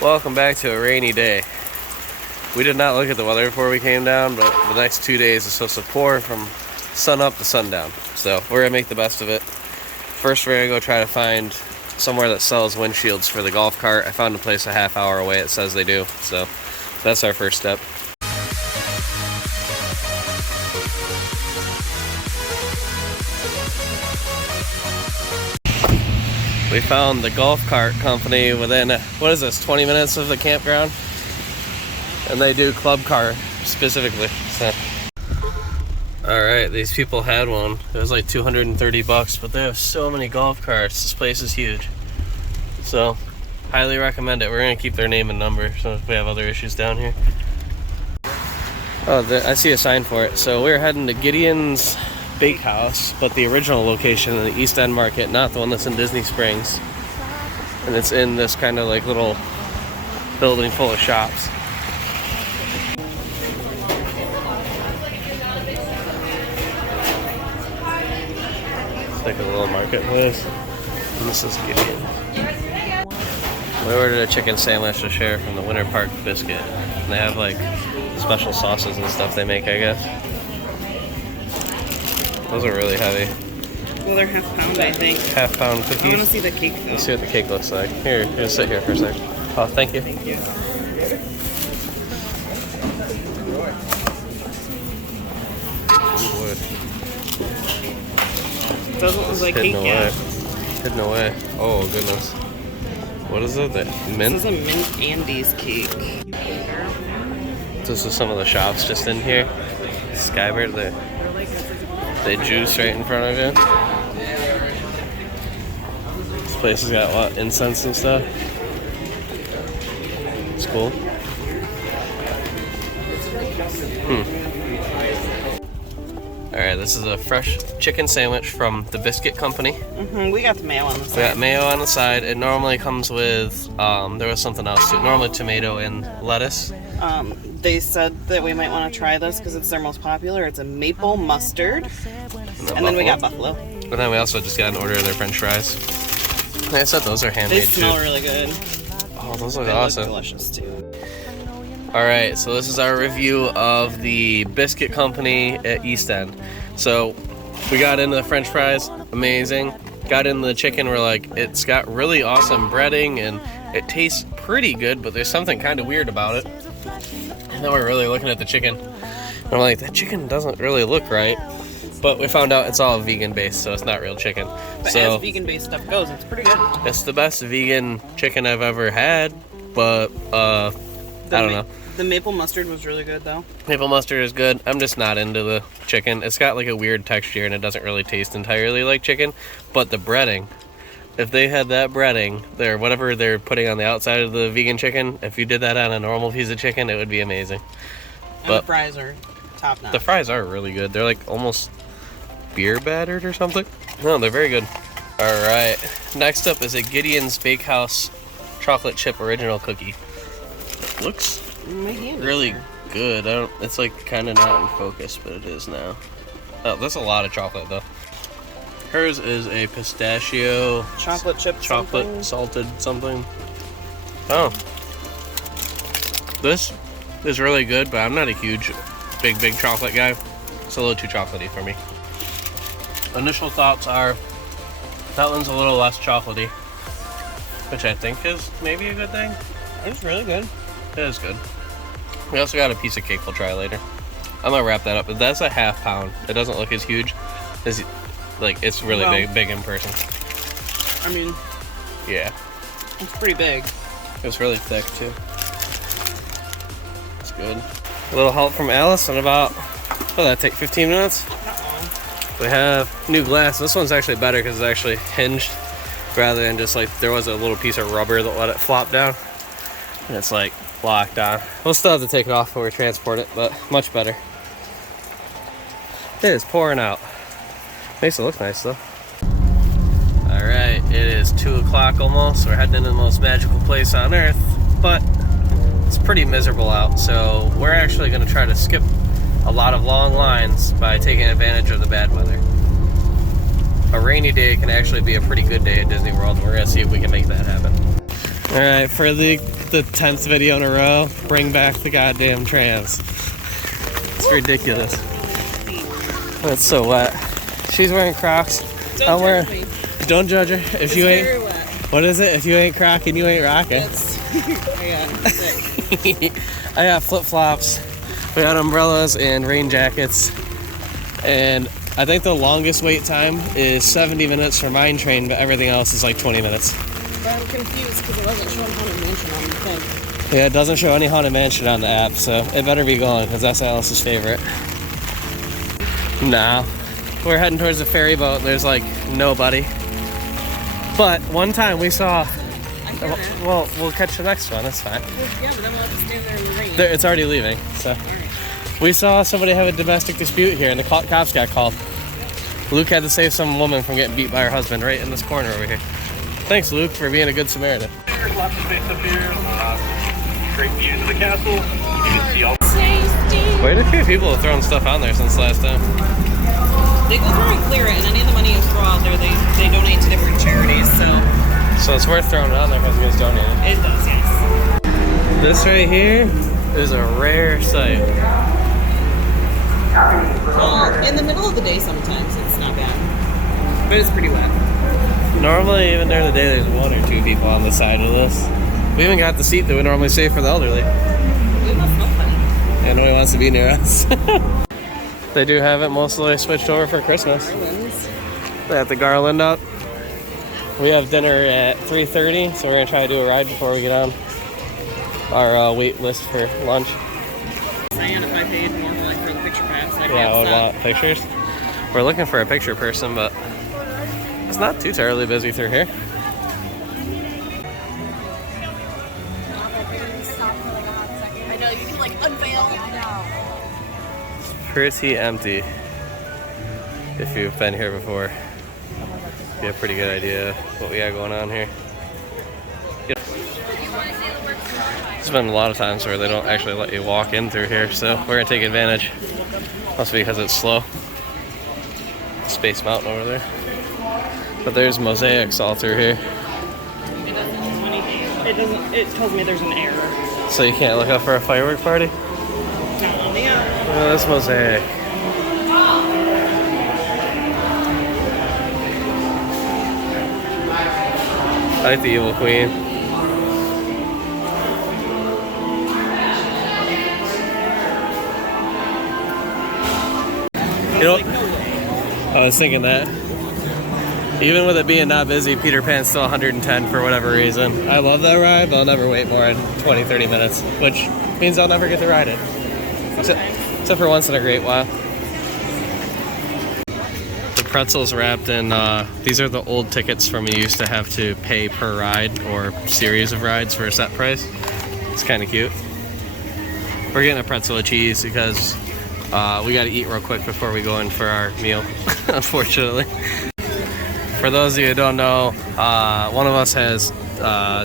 Welcome back to a rainy day. We did not look at the weather before we came down, but the next 2 days is supposed to pour from sun up to sundown. So we're gonna make the best of it. First, we're gonna go try to find somewhere that sells windshields for the golf cart. I found a place a half hour away. It says they do, so that's our first step. We found the golf cart company within, 20 minutes of the campground? And they do club car specifically, so. All right, these people had one. It was like $230, but they have so many golf carts. This place is huge. So, highly recommend it. We're gonna keep their name and number, so if we have other issues down here. Oh, I see a sign for it. So we're heading to Gideon's Bakehouse, but the original location in the East End Market, not the one that's in Disney Springs. And it's in this kind of like little building full of shops. It's like a little marketplace. And this is Gideon. We ordered a chicken sandwich to share from the Winter Park Biscuit. And they have like special sauces and stuff they make, I guess. Those are really heavy. Well, they're half pound, I think. Half pound cookies. I want to see the cake, though. Let's see what the cake looks like. Here, just sit here for a sec. Oh, thank you. Thank you. Wood. Doesn't look like cake yet. Hidden away. Oh, goodness. What is it? Mint? This is a mint Andes cake. This is some of the shops just in here. Skybird, they juice right in front of you. This place has got what? Incense and stuff. It's cool. Alright, this is a fresh chicken sandwich from the Biscuit Company. We got the mayo on the side. We got mayo on the side. It normally comes with, there was something else too. Normally tomato and lettuce. They said that we might want to try this because it's their most popular. It's a maple mustard. And then we got buffalo. And then we also just got an order of their French fries. And I said those are handmade They smell too. really good. Oh, those look They awesome. look delicious too. Alright, so this is our review of the Biscuit Company at East End. So, we got into the French fries, amazing. Got into the chicken, we're like, it's got really awesome breading and it tastes pretty good, but there's something kind of weird about it. And then we're really looking at the chicken. And we're like, that chicken doesn't really look right. But we found out it's all vegan based, so it's not real chicken. But so, as vegan based stuff goes, it's pretty good. It's the best vegan chicken I've ever had, but I don't know. The maple mustard was really good though. Maple mustard is good. I'm just not into the chicken. It's got like a weird texture and it doesn't really taste entirely like chicken. But the breading, if they had that breading, whatever they're putting on the outside of the vegan chicken, if you did that on a normal piece of chicken, it would be amazing. And But the fries are top notch. the fries are really good. They're like almost beer battered or something. No, they're very good. All right, next up is a Gideon's Bakehouse chocolate chip original cookie. Looks really good. It's like kind of not in focus, but it is now. Oh, that's a lot of chocolate though. Hers is a pistachio chocolate chip something. Salted something. Oh, this is really good, but I'm not a huge big chocolate guy. It's a little too chocolatey for me. Initial thoughts are that one's a little less chocolatey, which I think is maybe a good thing. It's really good. It is good. We also got a piece of cake we'll try later. I'm gonna wrap that up. But that's a half pound. It doesn't look as huge. It's really big in person. I mean, yeah, it's pretty big. It's really thick too. It's good. A little help from Alice in about, that take 15 minutes? We have new glass. This one's actually better because it's actually hinged rather than just like there was a little piece of rubber that let it flop down. And it's like locked on. We'll still have to take it off when we transport it, but much better. It is pouring out. Makes it look nice though. Alright, it is 2 o'clock almost. We're heading into the most magical place on earth, but it's pretty miserable out, so we're actually going to try to skip a lot of long lines by taking advantage of the bad weather. A rainy day can actually be a pretty good day at Disney World, and we're going to see if we can make that happen. Alright, for the the 10th video in a row. Bring back the goddamn trams. It's ridiculous. It's so wet. She's wearing Crocs. I'm wearing. Don't judge her. If you ain't. What is it? If you ain't crocking, you ain't rocking. I got flip flops. We got umbrellas and rain jackets. And I think the longest wait time is 70 minutes for mine train, but everything else is like 20 minutes. But I'm confused because it wasn't showing Haunted Mansion on the thing. Yeah, it doesn't show any Haunted Mansion on the app, so it better be going because that's Alice's favorite. Nah, we're heading towards the ferry boat. There's like nobody. But one time we saw. Well, we'll catch the next one. That's fine. Yeah, but then we'll have to stand there in the rain. It's already leaving. So we saw somebody have a domestic dispute here, and the cops got called. Luke had to save some woman from getting beat by her husband right in this corner over here. Thanks, Luke, for being a good Samaritan. There's lots of space up here. Great views of the castle. You can see all. Quite a few people have thrown stuff on there since last time. They go through and clear it, and any of the money you throw out there, they donate to different charities, So it's worth throwing it on there because it gets donated. it does, yes. This right here is a rare sight. Well, in the middle of the day sometimes it's not bad, but it's pretty wet. Normally, even during the day, there's one or two people on the side of this. We even got the seat that we normally save for the elderly. We must know funny. And nobody wants to be near us. They do have it mostly switched over for Christmas. They have the garland up. We have dinner at 3:30, so we're gonna try to do a ride before we get on our wait list for lunch. Cyan, if I paid more for the picture pass, I'd Yeah, I would want pictures. We're looking for a picture person, but it's not too terribly busy through here. I know, you can like unveil. I know. It's pretty empty. If you've been here before, you have a pretty good idea of what we got going on here. There's been a lot of times where they don't actually let you walk in through here, so we're gonna take advantage. Must be because it's slow. Space Mountain over there. But there's mosaics all through here. It tells me there's an error. So you can't look up for a firework party? Not on the app. Oh, that's mosaic. I like the Evil Queen. You know, I was thinking that. Even with it being not busy, Peter Pan's still 110 for whatever reason. I love that ride, but I'll never wait more than 20, 30 minutes, which means I'll never get to ride it. Except for once in a great while. The pretzel's wrapped in, these are the old tickets from when you used to have to pay per ride or series of rides for a set price. It's kind of cute. We're getting a pretzel with cheese because we got to eat real quick before we go in for our meal, unfortunately. For those of you who don't know, one of us has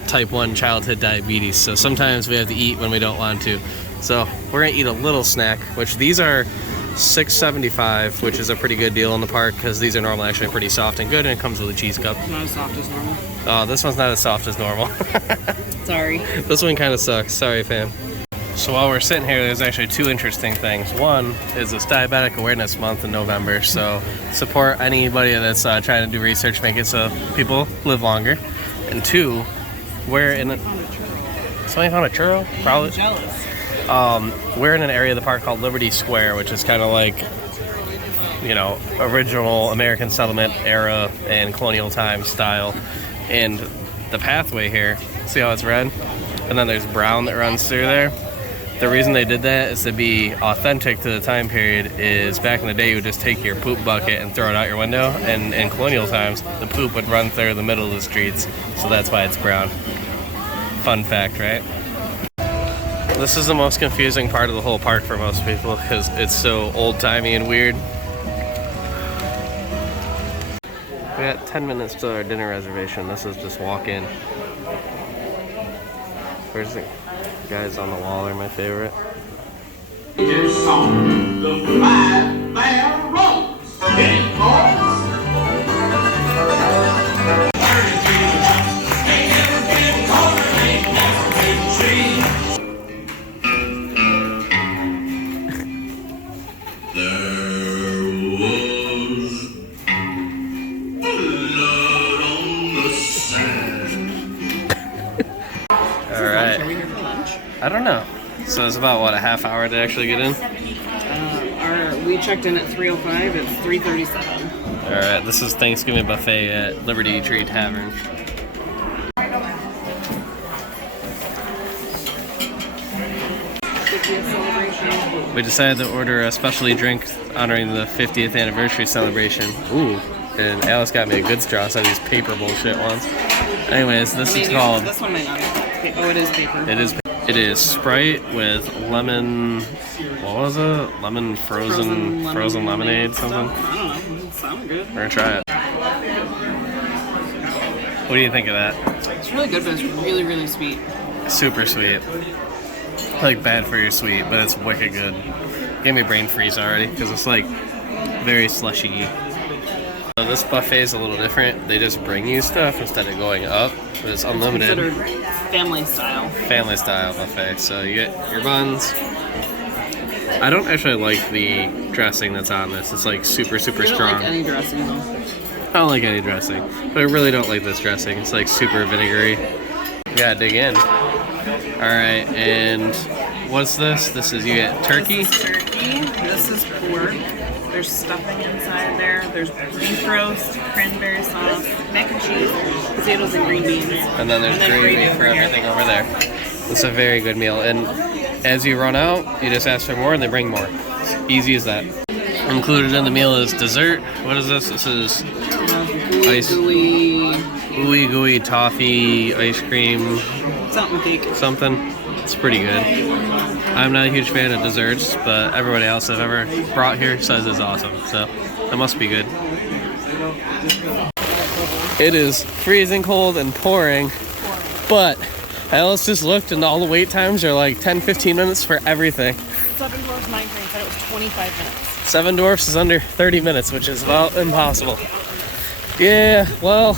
type 1 childhood diabetes, so sometimes we have to eat when we don't want to. So we're gonna eat a little snack, which these are $6.75, which is a pretty good deal in the park because these are normally actually pretty soft and good, and it comes with a cheese cup. Not as soft as normal. Oh, this one's not as soft as normal. Sorry. This one kind of sucks. Sorry, fam. So while we're sitting here, there's actually two interesting things. One is it's Diabetic Awareness Month in November, so support anybody that's trying to do research, make it so people live longer. And two, we're in a... Somebody found a churro? Probably. Jealous. We're in an area of the park called Liberty Square, which is kind of like, you know, original American settlement era and colonial time style. And the pathway here, see how it's red? And then there's brown that runs through there. The reason they did that is to be authentic to the time period. Is back in the day you would just take your poop bucket and throw it out your window, and in colonial times the poop would run through the middle of the streets, so that's why it's brown. Fun fact, right? This is the most confusing part of the whole park for most people because it's so old-timey and weird. We got 10 minutes to our dinner reservation. This is just walk in. Where's the guys on the wall are my favorite. It's on the 5-man rolls. Get it, boys. I don't know. So it's about, what, a half hour to actually get in? We checked in at 3:05. It's 3:37. Alright, this is Thanksgiving buffet at Liberty Tree Tavern. We decided to order a specialty drink honoring the 50th anniversary celebration. Ooh, and Alice got me a good straw instead of these paper bullshit ones. Anyways, this is called... This one might not be. Oh, it is paper. It is Sprite with lemon... What was it? Lemon frozen lemonade, something? I don't know. It sounds good. We're gonna try it. What do you think of that? It's really good, but it's really, really sweet. Super sweet. Like bad for your sweet, but it's wicked good. Gave me brain freeze already because it's like very slushy. So this buffet is a little different. They just bring you stuff instead of going up, but it's unlimited. It's considered family style. Family style buffet. So you get your buns. I don't actually like the dressing that's on this. It's like super, super I don't strong. like any dressing though. I don't like any dressing, but I really don't like this dressing. It's like super vinegary. You gotta dig in. Alright, and what's this? This is, you get turkey? This is turkey. This is pork. There's stuffing inside there. There's beef roast, cranberry sauce, mac and cheese, potatoes and green beans. And then there's gravy for everything over there. It's a very good meal. And as you run out, you just ask for more and they bring more. Easy as that. Included in the meal is dessert. What is this? This is ice. Ooey gooey toffee ice cream. Something cake. Something. It's pretty good. I'm not a huge fan of desserts, but everybody else I've ever brought here says it's awesome. So it must be good. It is freezing cold and pouring, but Alice just looked and all the wait times are like 10-15 minutes for everything. Seven Dwarfs 9 Train said it was 25 minutes. Seven Dwarfs is under 30 minutes, which is about impossible. Yeah, well,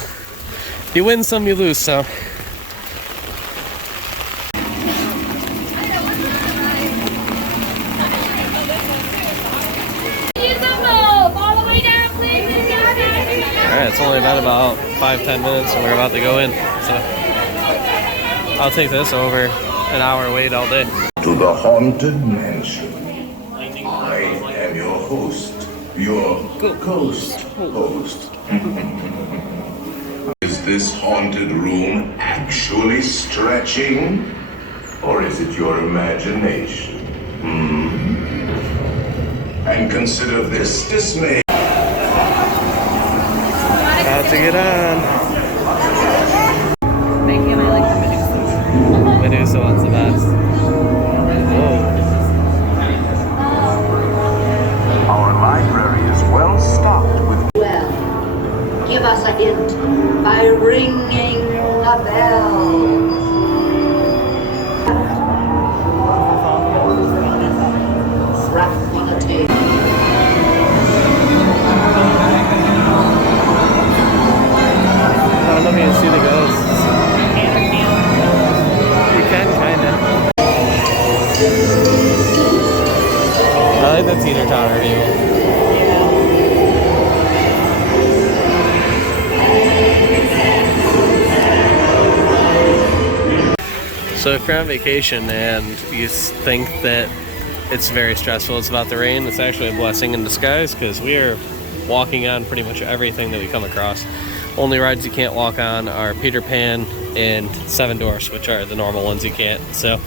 you win some, you lose some. Alright, it's only been about 5-10 minutes and we're about to go in. So I'll take this over an hour wait all day. To the Haunted Mansion. I am your host, your ghost host. Is this haunted room actually stretching? Or is it your imagination? And consider this dismay. About to get on. Thank you, I like the Medusa. Medusa one's the best. Whoa. Our library is well stocked with Well, give us a hint by ringing the bell. Crafting a tale. I don't know if you can see the ghosts. You can, kinda. I like the Teeter Totter view. So if you're on vacation and you think that it's very stressful, it's about the rain, it's actually a blessing in disguise because we are walking on pretty much everything that we come across. Only rides you can't walk on are Peter Pan and Seven Dwarfs, which are the normal ones you can't. So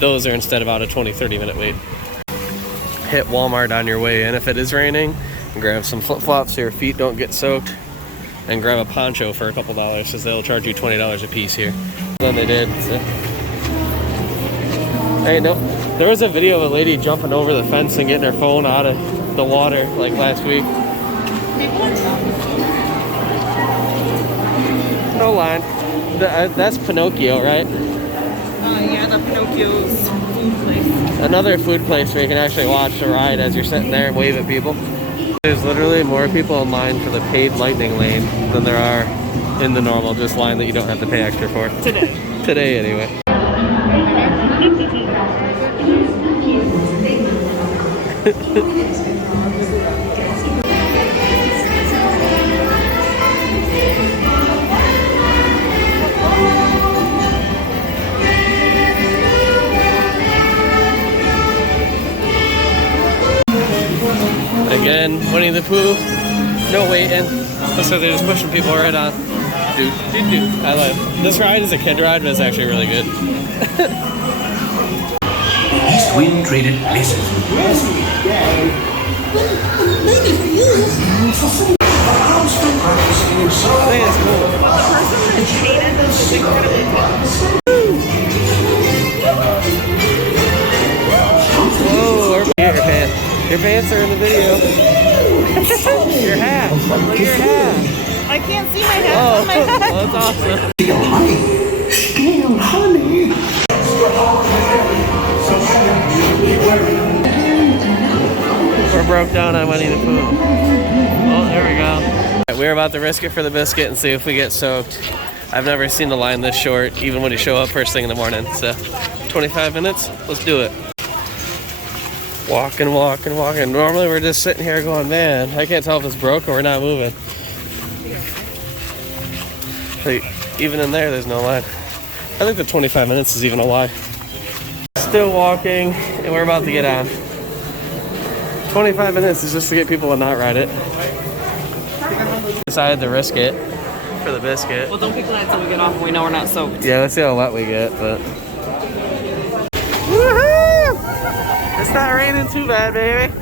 those are instead about a 20-30 minute wait. Hit Walmart on your way in if it is raining, and grab some flip-flops so your feet don't get soaked, and grab a poncho for a couple dollars because they'll charge you $20 a piece here. Then they did. So. Hey, no, there was a video of a lady jumping over the fence and getting her phone out of the water like last week. No line. That's Pinocchio, right? Yeah, the Pinocchio's food place. Another food place where you can actually watch the ride as you're sitting there and wave at people. There's literally more people in line for the paid lightning lane than there are in the normal just line that you don't have to pay extra for. Today. Today, anyway. then Winnie the Pooh, no waiting. Looks like they're just pushing people right on. Dude. I love it. This ride is a kid ride, but it's actually really good. East Wind traded places. I think it's cool. Whoa, your pants. Your pants are in the video. Your hat. Look at your hat. I can't see my hat on my head. Well, that's awesome. Still honey. We're broke down on Winnie the Pooh. Oh, there we go. We're about to risk it for the biscuit and see if we get soaked. I've never seen the line this short, even when you show up first thing in the morning. So, 25 minutes, let's do it. Walking. Normally we're just sitting here going, man, I can't tell if it's broke or we're not moving. But even in there's no line. I think the 25 minutes is even a lie. Still walking, and we're about to get on. 25 minutes is just to get people to not ride it. Decided to risk it for the biscuit. Well, don't be glad until we get off and we know we're not soaked. Yeah, let's see how wet we get, but... Woohoo! It's not raining too bad, baby.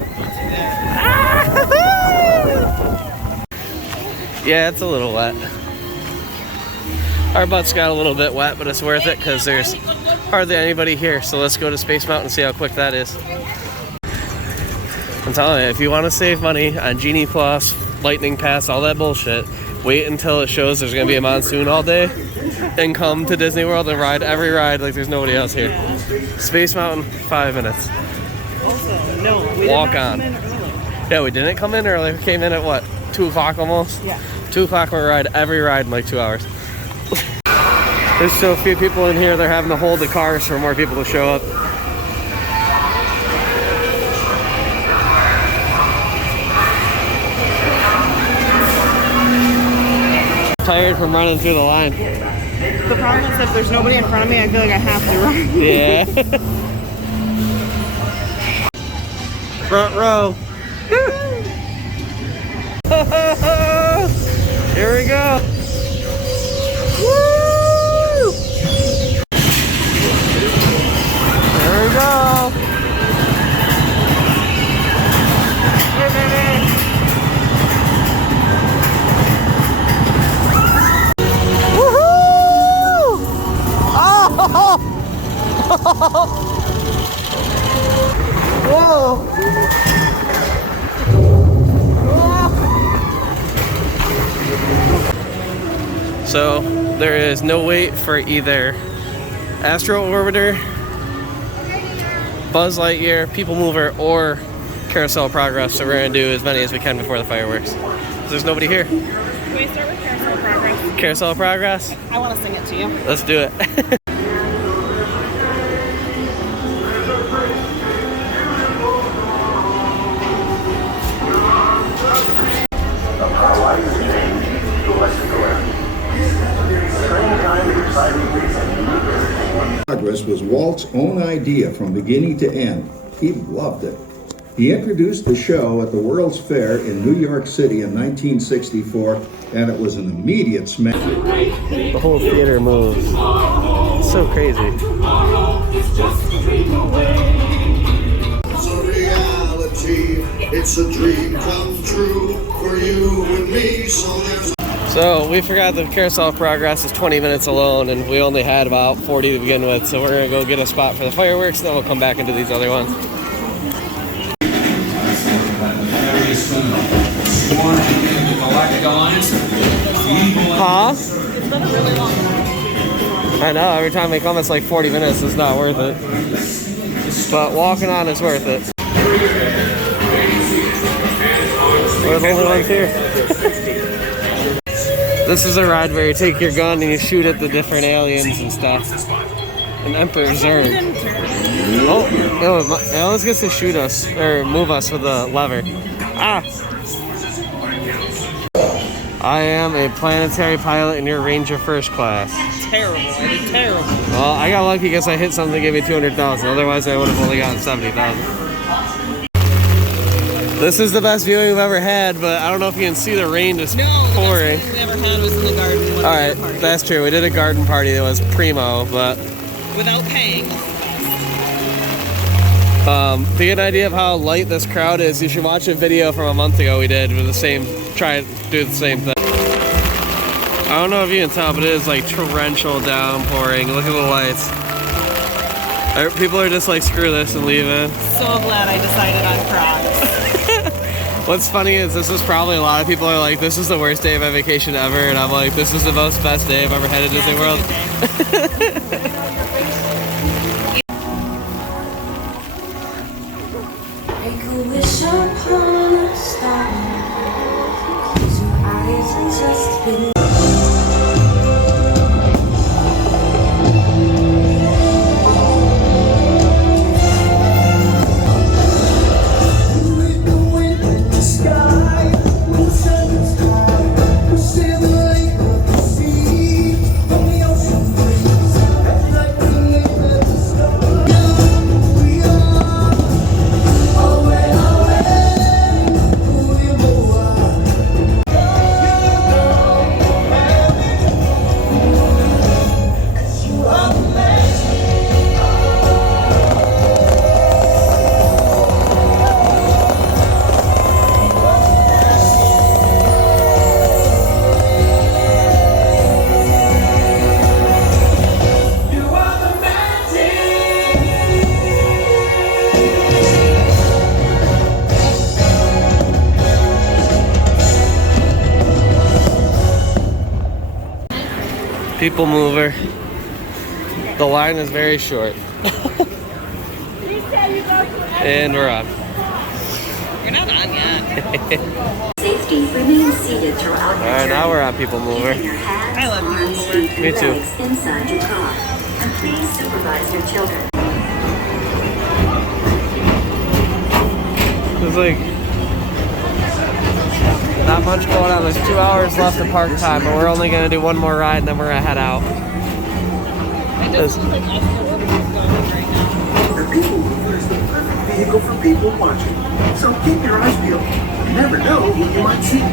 Yeah, it's a little wet. Our butts got a little bit wet, but it's worth it because there's hardly anybody here. So let's go to Space Mountain and see how quick that is. I'm telling you, if you want to save money on Genie Plus, Lightning Pass, all that bullshit, wait until it shows there's going to be a monsoon all day and come to Disney World and ride every ride like there's nobody else here. Space Mountain, 5 minutes. Also, no, we Walk did not on. come in early. Yeah, we didn't come in early. We came in at what? 2 o'clock almost? Yeah. 2 o'clock we ride every ride in like 2 hours. There's so few people in here, they're having to hold the cars for more people to show up. Tired from running through the line. The problem is if there's nobody in front of me, I feel like I have to run. Yeah. Front row. Here we go. Woo! There we go. Hey, baby. Woohoo! Oh! Whoa! So there is no wait for either Astro Orbiter, Buzz Lightyear, People Mover, or Carousel of Progress. So we're gonna do as many as we can before the fireworks. There's nobody here. Can we start with Carousel of Progress? Carousel of Progress? I want to sing it to you. Let's do it. Progress was Walt's own idea from beginning to end. He loved it. He introduced the show at the World's Fair in New York City in 1964, and it was an immediate smash. The whole theater moves. It's so crazy. It's a reality. It's a dream come true for you and me. So we forgot the Carousel of Progress is 20 minutes alone, and we only had about 40 to begin with. So we're gonna go get a spot for the fireworks, and then we'll come back and do these other ones. Huh? It's been a really long time. I know, every time we come it's like 40 minutes, it's not worth it. But walking on is worth it. We're the only ones here. This is a ride where you take your gun and you shoot at the different aliens and stuff. An Emperor Zurg. Oh, it always gets to shoot us, or move us with a lever. Ah! I am a planetary pilot and you're Ranger First Class. Terrible. I did terrible. Well, I got lucky because I hit something that gave me 200,000. Otherwise, I would have only gotten 70,000. This is the best viewing we've ever had, but I don't know if you can see the rain just pouring. The best thing we ever had was in the garden. All right, that's true. We did a garden party that was primo, but without paying. to get an idea of how light this crowd is, you should watch a video from a month ago we did with the same, try and do the same thing. I don't know if you can tell, but it is like torrential downpouring. Look at the lights. People are just like, screw this and leaving. So glad I decided on Crocs. What's funny is this is probably a lot of people are like, this is the worst day of my vacation ever, and I'm like, this is the best day I've ever had at Disney World. Make a wish upon a star. Close your eyes and just believe. People mover. The line is very short. And we're on. You're not on yet. Safety remain seated throughout the Alright, now we're on People Mover. I love People Mover. Me too. Inside your car. And please supervise your children. There's like not much going on. There's 2 hours left of park time, but we're only gonna do one more ride and then we're gonna head out. It does look like us going right now. The People Mover is the perfect vehicle for people watching. So keep your eyes peeled. You never know who you might see.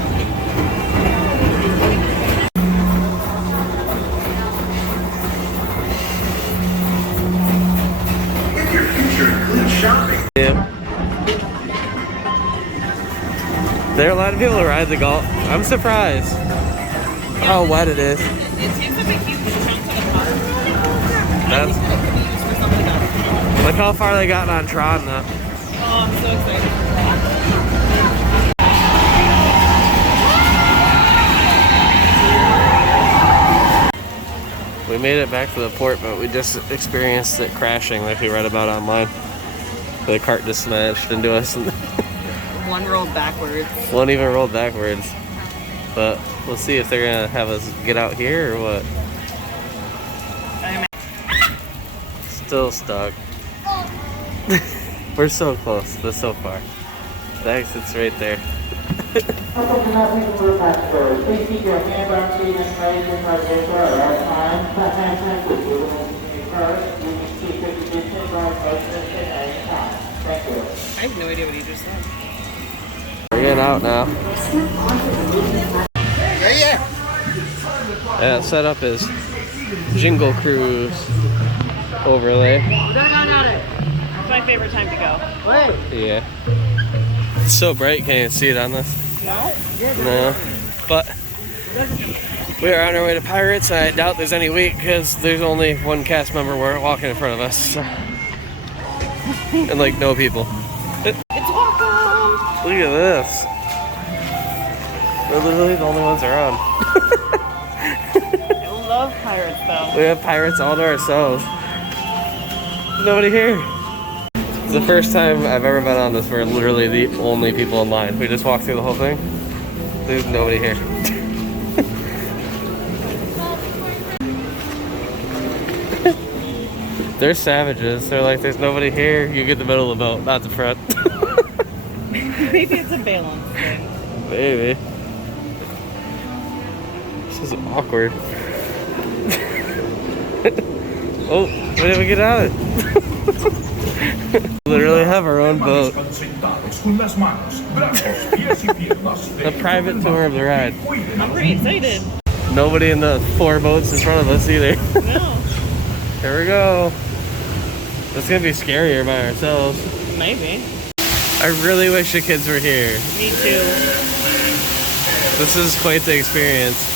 If your future includes shopping. Yeah. There are a lot of people who ride the golf. I'm surprised how wet it is. It takes up a huge chunk of the car. That's, It could be used for something else. look how far they got on Tron now. Oh, I'm so excited. We made it back to the port, but we just experienced it crashing like we read about online. The cart just smashed into us. One rolled backwards. One even rolled backwards. But we'll see if they're gonna have us get out here or what. Still stuck. We're so close, but so far. The exit's right there. Please keep your hand on seat and raise your right hand at all times. The hand language will occur. You can keep it distance on exit at any time. Thank you. I have no idea what he just said. We're getting out now. Yeah, setup is Jingle Cruise overlay. It's my favorite time to go. Yeah. It's so bright, can't even see it on this. No? No. But we are on our way to Pirates. I doubt there's any wait because there's only one cast member walking in front of us. So. And like no people. It's welcome! Look at this. We're literally the only ones around. I love pirates though. We have pirates all to ourselves. There's nobody here. It's the first time I've ever been on this. We're literally the only people in line. We just walked through the whole thing. There's nobody here. They're savages. They're like, there's nobody here. You get the middle of the boat, not the front. Maybe it's a balance thing. Maybe. This is awkward. Oh, where did we get out of it? Literally have our own boat. A private tour of the ride. I'm pretty excited. Nobody in the 4 boats in front of us either. No. Here we go. It's gonna be scarier by ourselves. Maybe. I really wish the kids were here. Me too. This is quite the experience.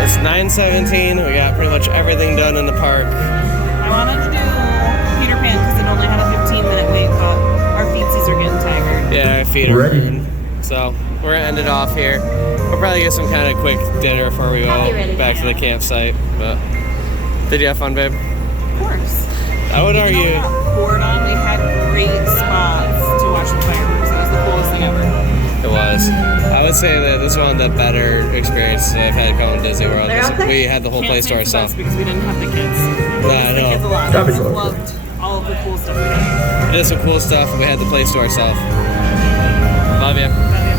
It's 9:17. We got pretty much everything done in the park. I wanted to do Peter Pan because it only had a 15-minute wait, but our feetsies are getting tired. Yeah, our feet are burning. So we're gonna end it off here. We'll probably get some kind of quick dinner before we go back to the campsite. But did you have fun, babe? Of course. I would argue. We had great spots to watch the fireworks. It was the coolest thing ever. It was. I would say that this is one of the better experiences I've had going to Disney World. We had the whole place to ourselves. Because we didn't have the kids. Nah, The kids a lot. We loved all of the cool stuff we had. We did some cool stuff and we had the place to ourselves. Love you. Love you.